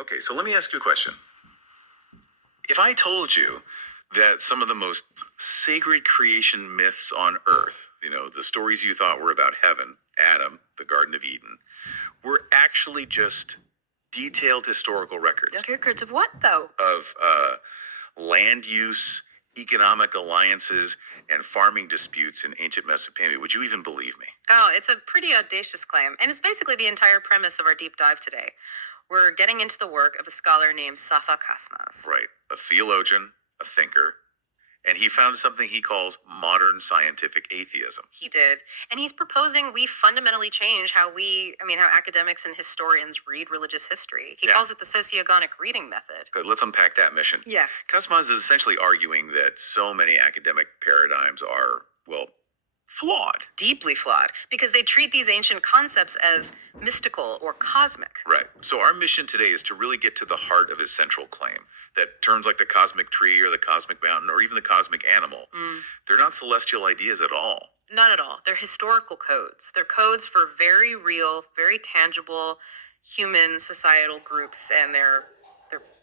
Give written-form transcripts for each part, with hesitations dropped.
Okay, so let me ask you a question. If I told you that some of the most sacred creation myths on earth, the stories you thought were about heaven, Adam, the Garden of Eden, were actually just detailed historical records Records of what, though? of land use, economic alliances, and farming disputes in ancient Mesopotamia, would you even believe me? Oh, it's a pretty audacious claim, and it's basically the entire premise of our deep dive today. We're getting into the work of a scholar named Safa Kasmaz. Right. A theologian, a thinker, and he found something he calls modern scientific atheism. He did, and he's proposing we fundamentally change how academics and historians read religious history. He calls it the sociogonic reading method. Good, let's unpack that mission. Yeah. Kasmaz is essentially arguing that so many academic paradigms are, flawed. Deeply flawed, because they treat these ancient concepts as mystical or cosmic. Right. So our mission today is to really get to the heart of his central claim that terms like the cosmic tree or the cosmic mountain or even the cosmic animal, they're not celestial ideas at all. Not at all. They're historical codes. They're codes for very real, very tangible human societal groups and their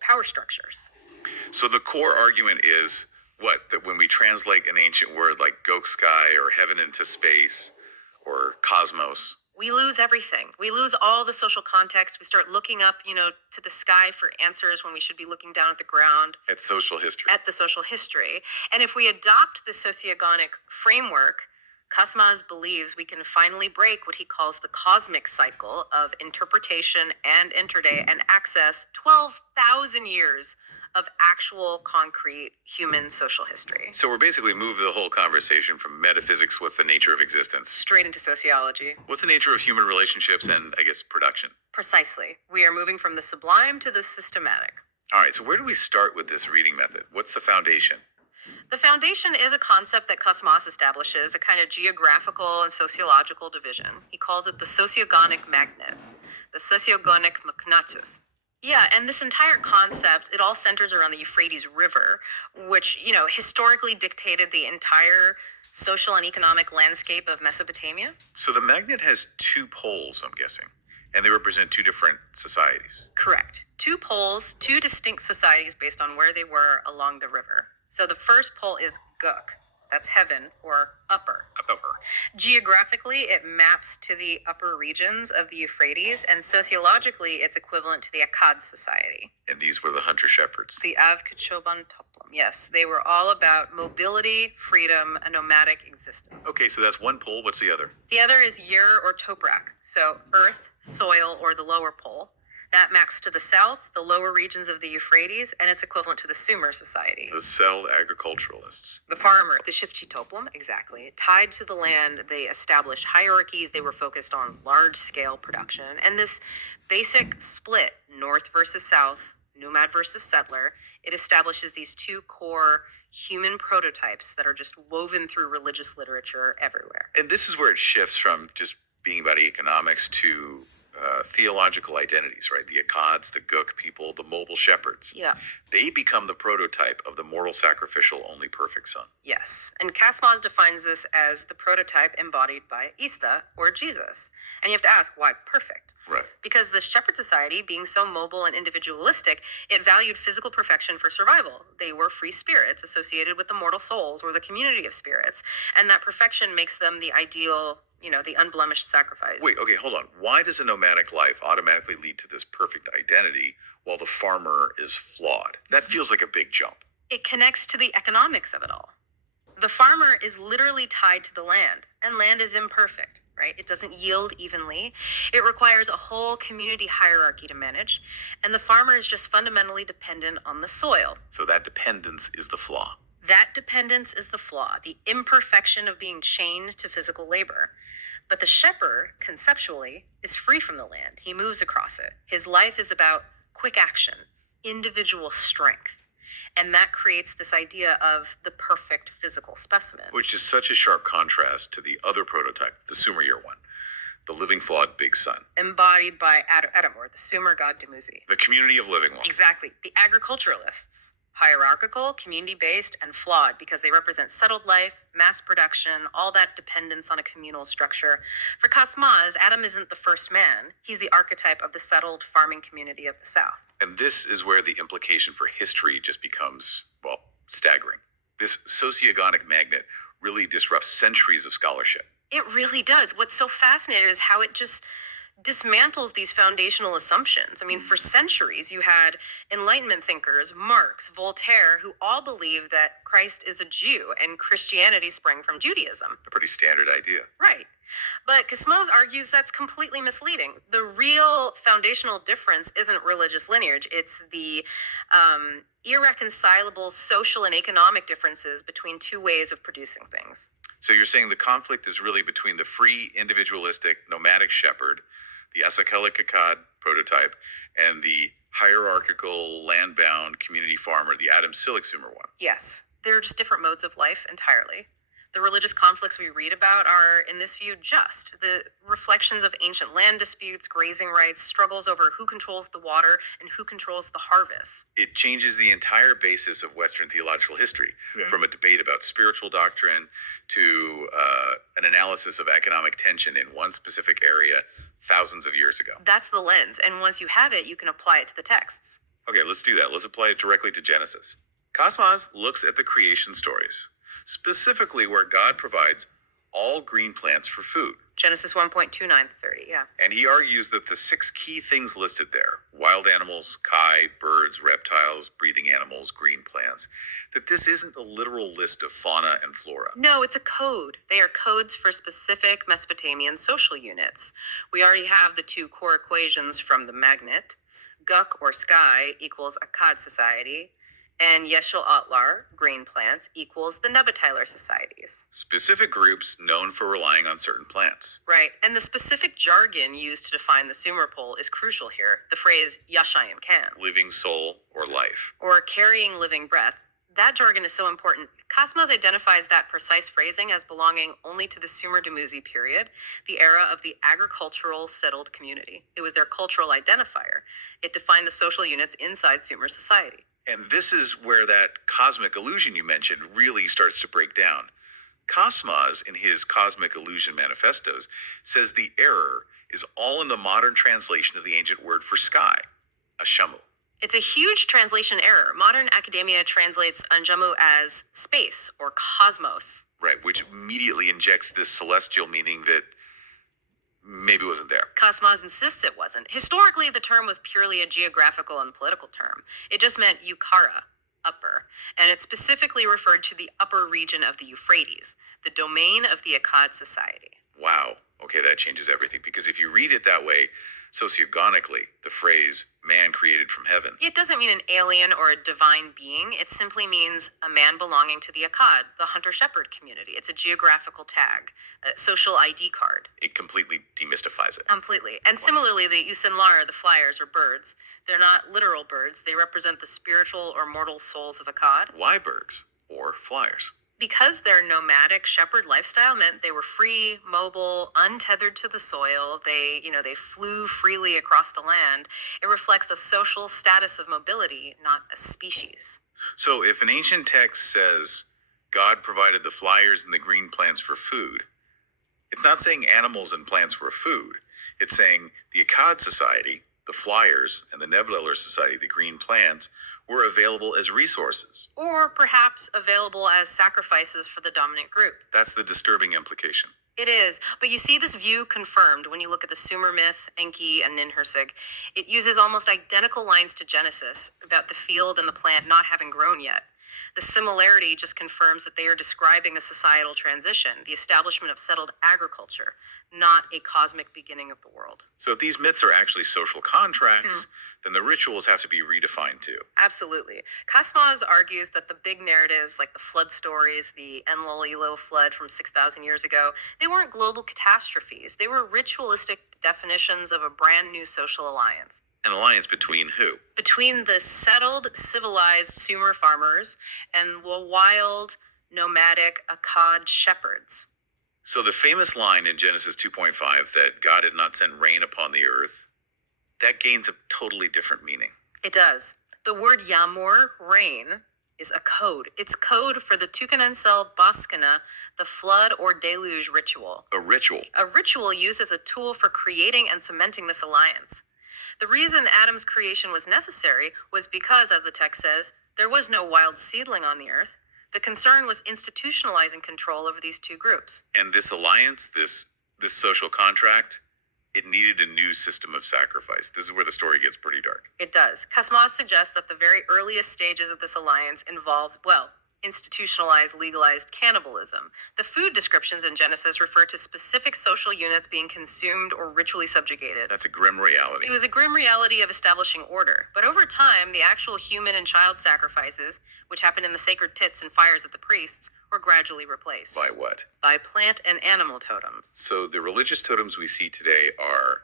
power structures. So the core argument is that when we translate an ancient word like gok sky or heaven into space or cosmos, we lose everything. We lose all the social context. We start looking up, to the sky for answers when we should be looking down at the ground. At social history. At the social history. And if we adopt the sociogonic framework, Kasmaz believes we can finally break what he calls the cosmic cycle of interpretation and interday and access 12,000 years of actual concrete human social history. So we're basically moving the whole conversation from metaphysics, what's the nature of existence, straight into sociology. What's the nature of human relationships and, production? Precisely. We are moving from the sublime to the systematic. All right, so where do we start with this reading method? What's the foundation? The foundation is a concept that Kasmaz establishes, a kind of geographical and sociological division. He calls it the sociogonic magnet, the sociogonic magnetus. Yeah, and this entire concept, it all centers around the Euphrates River, which, historically dictated the entire social and economic landscape of Mesopotamia. So the magnet has two poles, I'm guessing, and they represent two different societies. Correct. Two poles, two distinct societies based on where they were along the river. So the first pole is Guk. That's heaven, or upper. Upper. Geographically, it maps to the upper regions of the Euphrates, and sociologically, it's equivalent to the Akkad society. And these were the hunter-shepherds. The Av Kachoban Toplum. Yes, they were all about mobility, freedom, a nomadic existence. Okay, so that's one pole. What's the other? The other is Ur or Toprak, so earth, soil, or the lower pole. That maps to the south, the lower regions of the Euphrates, and it's equivalent to the Sumer society. The settled agriculturalists. The farmer, the Shifchi Toplum, exactly. Tied to the land, they established hierarchies. They were focused on large-scale production. And this basic split, north versus south, nomad versus settler, it establishes these two core human prototypes that are just woven through religious literature everywhere. And this is where it shifts from just being about economics to theological identities, right? The Akkads, the Guk people, the mobile shepherds. Yeah. They become the prototype of the mortal, sacrificial, only perfect son. Yes. And Kasmaz defines this as the prototype embodied by Ista, or Jesus. And you have to ask, why perfect? Right. Because the shepherd society, being so mobile and individualistic, it valued physical perfection for survival. They were free spirits associated with the mortal souls or the community of spirits. And that perfection makes them the ideal, the unblemished sacrifice. Wait, okay, hold on. Why does a nomadic life automatically lead to this perfect identity while the farmer is flawed? That feels like a big jump. It connects to the economics of it all. The farmer is literally tied to the land, and land is imperfect, right? It doesn't yield evenly. It requires a whole community hierarchy to manage, and the farmer is just fundamentally dependent on the soil. So that dependence is the flaw. That dependence is the flaw, the imperfection of being chained to physical labor. But the shepherd, conceptually, is free from the land. He moves across it. His life is about quick action, individual strength. And that creates this idea of the perfect physical specimen. Which is such a sharp contrast to the other prototype, the Sumerian one, the living flawed big son. Embodied by Adam, or the Sumer god Dumuzi. The community of living ones. Exactly. The agriculturalists. Hierarchical, community-based, and flawed because they represent settled life, mass production, all that dependence on a communal structure. For Cosmas, Adam isn't the first man. He's the archetype of the settled farming community of the South. And this is where the implication for history just becomes, well, staggering. This sociogonic magnet really disrupts centuries of scholarship. It really does. What's so fascinating is how it just dismantles these foundational assumptions. I mean, for centuries, you had Enlightenment thinkers, Marx, Voltaire, who all believed that Christ is a Jew and Christianity sprang from Judaism. A pretty standard idea. Right. But Cosmos argues that's completely misleading. The real foundational difference isn't religious lineage, it's the irreconcilable social and economic differences between two ways of producing things. So you're saying the conflict is really between the free, individualistic, nomadic shepherd, the Akkad prototype, and the hierarchical, land-bound community farmer, the Adam Silixumer one. Yes, they're just different modes of life entirely. The religious conflicts we read about are, in this view, just the reflections of ancient land disputes, grazing rights, struggles over who controls the water and who controls the harvest. It changes the entire basis of Western theological history, from a debate about spiritual doctrine to an analysis of economic tension in one specific area thousands of years ago. That's the lens, and once you have it, you can apply it to the texts. Okay, let's do that. Let's apply it directly to Genesis. Cosmos looks at the creation stories, specifically where God provides all green plants for food. Genesis 1.29-30, yeah. And he argues that the 6 key things listed there, wild animals, kai, birds, reptiles, breathing animals, green plants, that this isn't a literal list of fauna and flora. No, it's a code. They are codes for specific Mesopotamian social units. We already have the 2 core equations from the magnet. Guk, or sky, equals Akkad society, and Yeshel Atlar, green plants, equals the Nebutyler societies. Specific groups known for relying on certain plants. Right, and the specific jargon used to define the Sumer pole is crucial here. The phrase Yashayim Kan, Living soul or life. or carrying living breath. That jargon is so important. Cosmos identifies that precise phrasing as belonging only to the Sumer Dumuzi period, the era of the agricultural settled community. It was their cultural identifier. It defined the social units inside Sumer society. And this is where that cosmic illusion you mentioned really starts to break down. Cosmos, in his Cosmic Illusion manifestos, says the error is all in the modern translation of the ancient word for sky, Ashamu. It's a huge translation error. Modern academia translates Anjamu as space or cosmos. Right, which immediately injects this celestial meaning that maybe wasn't there. Cosmos insists it wasn't. Historically, the term was purely a geographical and political term. It just meant Euchara, upper, and it specifically referred to the upper region of the Euphrates, the domain of the Akkad society. Wow, okay, that changes everything, because if you read it that way, sociogonically, the phrase man created from heaven. It doesn't mean an alien or a divine being. It simply means a man belonging to the Akkad, the hunter-shepherd community. It's a geographical tag, a social ID card. It completely demystifies it. Completely. And similarly, the Usenlar, the flyers, or birds, they're not literal birds. They represent the spiritual or mortal souls of Akkad. Why birds or flyers? Because their nomadic shepherd lifestyle meant they were free, mobile, untethered to the soil. They flew freely across the land. It reflects a social status of mobility, not a species. So if an ancient text says God provided the flyers and the green plants for food, it's not saying animals and plants were food. It's saying the Akkad society, the flyers, and the Nebular society, the green plants, were available as resources. Or perhaps available as sacrifices for the dominant group. That's the disturbing implication. It is, but you see this view confirmed when you look at the Sumer myth, Enki, and Ninhursag. It uses almost identical lines to Genesis about the field and the plant not having grown yet. The similarity just confirms that they are describing a societal transition, the establishment of settled agriculture, not a cosmic beginning of the world. So if these myths are actually social contracts, then the rituals have to be redefined too. Absolutely. Cosmos argues that the big narratives like the flood stories, the Enlil-Elo flood from 6,000 years ago, they weren't global catastrophes. They were ritualistic definitions of a brand new social alliance. An alliance between who? Between the settled, civilized Sumer farmers and the wild, nomadic Akkad shepherds. So the famous line in Genesis 2.5 that God had not sent rain upon the earth, that gains a totally different meaning. It does. The word yamur, rain, is a code. It's code for the Tükenensel Baskına, the flood or deluge ritual. A ritual. A ritual used as a tool for creating and cementing this alliance. The reason Adam's creation was necessary was because, as the text says, there was no wild seedling on the earth. The concern was institutionalizing control over these two groups. And this alliance, this social contract, it needed a new system of sacrifice. This is where the story gets pretty dark. It does. Cosmos suggests that the very earliest stages of this alliance involved, well, institutionalized, legalized cannibalism. The food descriptions in Genesis refer to specific social units being consumed or ritually subjugated. That's a grim reality. It was a grim reality of establishing order. But over time, the actual human and child sacrifices, which happened in the sacred pits and fires of the priests, were gradually replaced. By what? By plant and animal totems. So the religious totems we see today are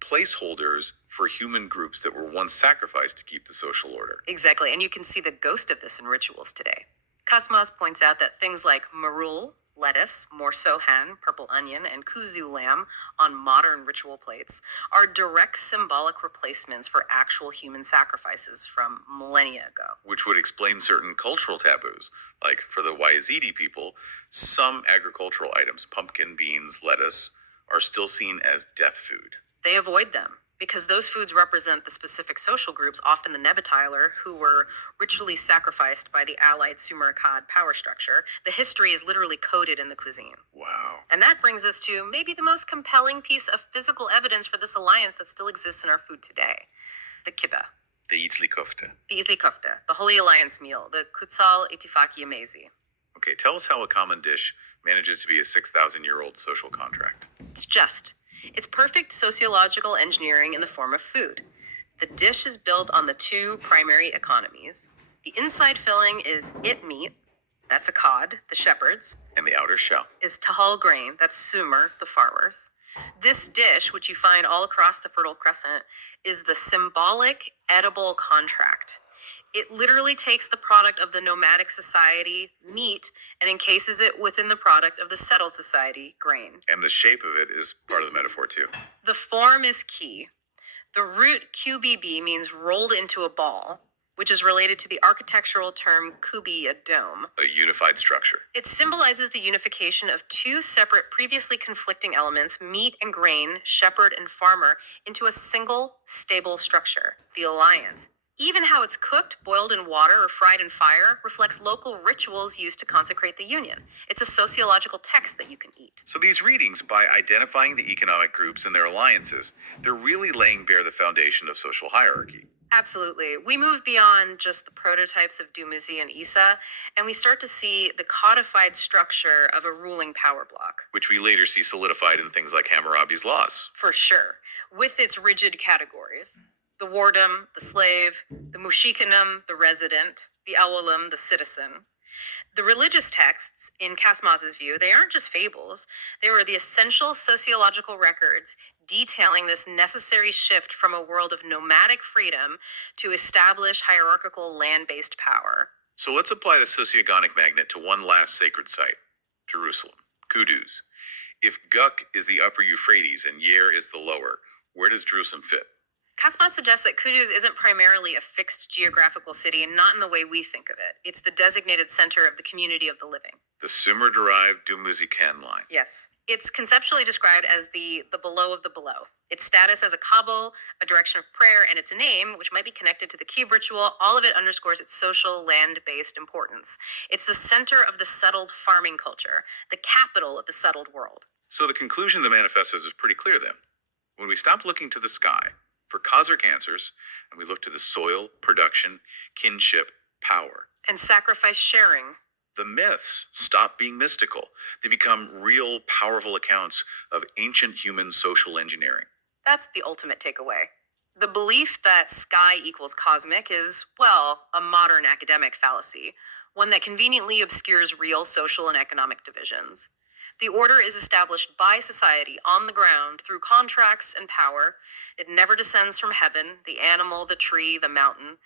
placeholders for human groups that were once sacrificed to keep the social order. Exactly, and you can see the ghost of this in rituals today. Cosmos points out that things like marul, lettuce, morsohan, purple onion, and kuzu lamb on modern ritual plates are direct symbolic replacements for actual human sacrifices from millennia ago. Which would explain certain cultural taboos. Like for the Yazidi people, some agricultural items, pumpkin, beans, lettuce, are still seen as death food. They avoid them because those foods represent the specific social groups, often the Nebatiler, who were ritually sacrificed by the allied Sumer-Akkad power structure. The history is literally coded in the cuisine. Wow. And that brings us to maybe the most compelling piece of physical evidence for this alliance that still exists in our food today. The kibbeh. The Izli kofta. The Izli kofta, the Holy Alliance meal, the kutsal itifaki amezi. Okay, tell us how a common dish manages to be a 6,000-year-old social contract. It's just. It's perfect sociological engineering in the form of food. The dish is built on the two primary economies. The inside filling is it meat, that's Akkad, the shepherds, And the outer shell. is tahal grain, that's Sumer, the farmers. This dish, which you find all across the Fertile Crescent, is the symbolic edible contract. It literally takes the product of the nomadic society, meat, and encases it within the product of the settled society, grain. And the shape of it is part of the metaphor too. The form is key. The root QBB means rolled into a ball, which is related to the architectural term kubi, a dome. A unified structure. It symbolizes the unification of two separate, previously conflicting elements, meat and grain, shepherd and farmer, into a single, stable structure, the alliance. Even how it's cooked, boiled in water, or fried in fire, reflects local rituals used to consecrate the union. It's a sociological text that you can eat. So these readings, by identifying the economic groups and their alliances, they're really laying bare the foundation of social hierarchy. Absolutely. We move beyond just the prototypes of Dumuzi and Isa, and we start to see the codified structure of a ruling power block. Which we later see solidified in things like Hammurabi's laws. For sure, with its rigid categories. The wardom, the slave, the mushikanum, the resident, the awalim, the citizen. The religious texts, in Cosmos's view, they aren't just fables. They were the essential sociological records detailing this necessary shift from a world of nomadic freedom to establish hierarchical land-based power. So let's apply the sociogonic magnet to one last sacred site, Jerusalem, Kudus. If Guk is the upper Euphrates and Yer is the lower, where does Jerusalem fit? Cosmos suggests that Kudus isn't primarily a fixed geographical city, not in the way we think of it. It's the designated center of the community of the living. The Sumer-derived Dumuzi-Kan line. Yes. It's conceptually described as the below of the below. Its status as a kabul, a direction of prayer, and its name, which might be connected to the Kiev ritual, all of it underscores its social, land-based importance. It's the center of the settled farming culture, the capital of the settled world. So the conclusion of the manifestos is pretty clear then. When we stop looking to the sky for cosmic answers, and we look to the soil, production, kinship, power, And sacrifice sharing. the myths stop being mystical. They become real, powerful accounts of ancient human social engineering. That's the ultimate takeaway. The belief that sky equals cosmic is, well, a modern academic fallacy, one that conveniently obscures real social and economic divisions. The order is established by society on the ground through contracts and power. It never descends from heaven, the animal, the tree, the mountain.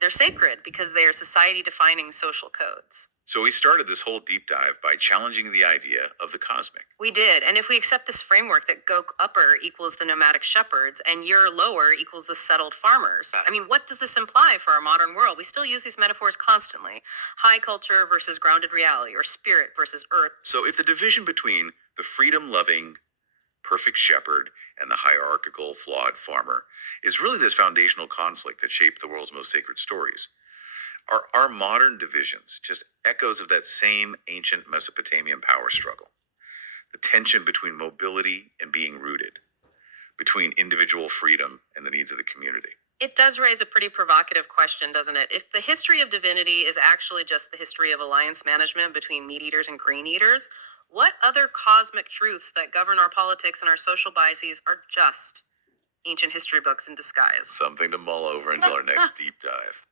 They're sacred because they are society-defining social codes. So we started this whole deep dive by challenging the idea of the cosmic. We did. And if we accept this framework that Gok upper equals the nomadic shepherds and Ur lower equals the settled farmers, I mean, what does this imply for our modern world? We still use these metaphors constantly. High culture versus grounded reality, or spirit versus earth. So if the division between the freedom-loving, perfect shepherd and the hierarchical, flawed farmer is really this foundational conflict that shaped the world's most sacred stories, are our modern divisions just echoes of that same ancient Mesopotamian power struggle? The tension between mobility and being rooted, between individual freedom and the needs of the community. It does raise a pretty provocative question, doesn't it? If the history of divinity is actually just the history of alliance management between meat eaters and grain eaters, what other cosmic truths that govern our politics and our social biases are just ancient history books in disguise? Something to mull over until our next deep dive.